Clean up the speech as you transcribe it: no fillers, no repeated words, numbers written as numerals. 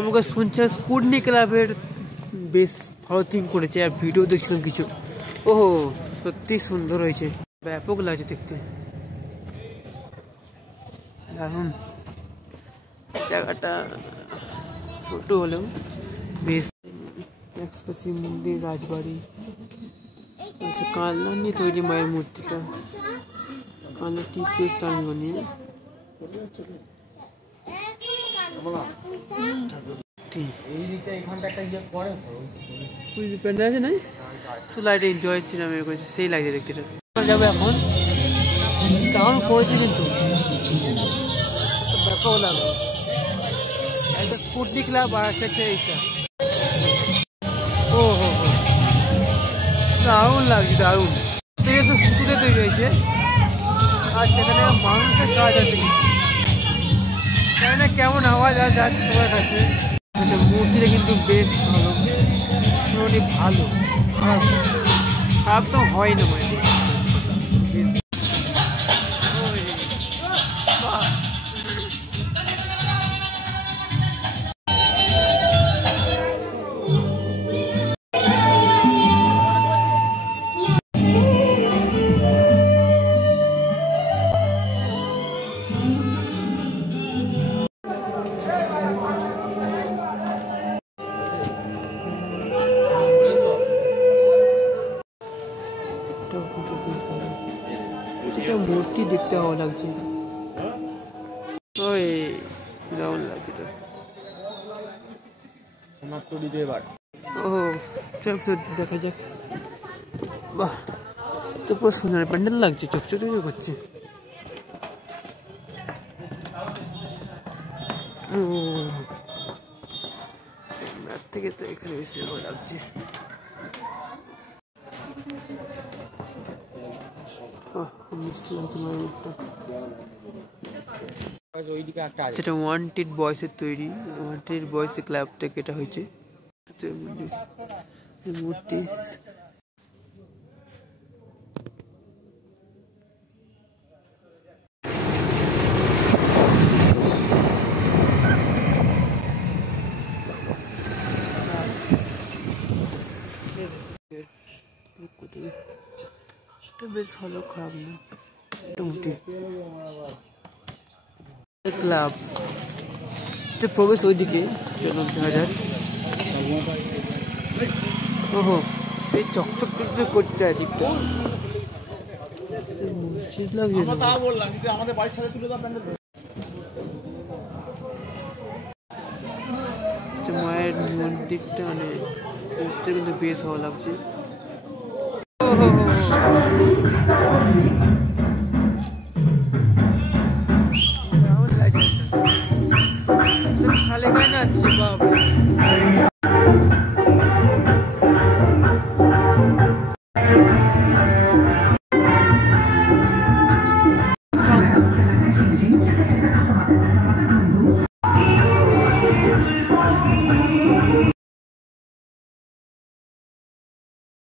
আমাকে শুনছে স্কুটনি ক্লাবের বেশ ভালো থিম করেছে আর ভিডিও দেখছিলাম কিছু। ওহো সত্যি সুন্দর হয়েছে, ব্যাপক লাগছে দেখতে, দারুণ। জায়গাটা ছোট হলেও বেশ। এক্সপ্রেসিভ মন্দির, রাজবাড়ি, কালনা নিয়ে তৈরি মায়ের মূর্তিটা, কালনা টিপু স্থান বানিয়ে লাইটে এনজয় সিনেমা করেছে, সেই লাগছে দেখতে। যাবে এখন দারুণ করেছে কিন্তু ব্যাপক লাগবে। একটা স্কুটনি ক্লাব আর একটা এইটা, ও হো হো দারুণ লাগছে, দারুণ। থেকে সব সুতুতে তৈরি হয়েছে আর সেখানে মানুষের কাজ আছে কিছু, জানি না কেমন আওয়াজ আর যাচ্ছে তোমার কাছে। আচ্ছা মূর্তিটা কিন্তু বেশ ভালো, মোটামুটি ভালো, খারাপ খারাপ তো হয় না মানে। মূর্তি দেখতে ভালো লাগছে, ওই দারুণ লাগছে। ও চল দেখা যাক। বাহ তো পুরো সোনার প্যান্ডেল লাগছে, চকচক করছে। থেকে তো এখানে বেশি ভালো লাগছে। সেটা ওয়ান্টেড বয়েসের তৈরি, ওয়ান্টেড বয়েস ক্লাব থেকে এটা হয়েছে মূর্তি। বেশ ভালো, খারাপ না মোটামুটি। ক্লাব প্রবেশ ওইদিকে চলুন দেখা যাক। ওহো সেই চকচক টকচক করছে এদিকটা, মসজিদ লাগছে। মায়ের মন্দিরটা মানে কিন্তু বেশ ভালো লাগছে। খালে গায়ে নাচছে বাবা,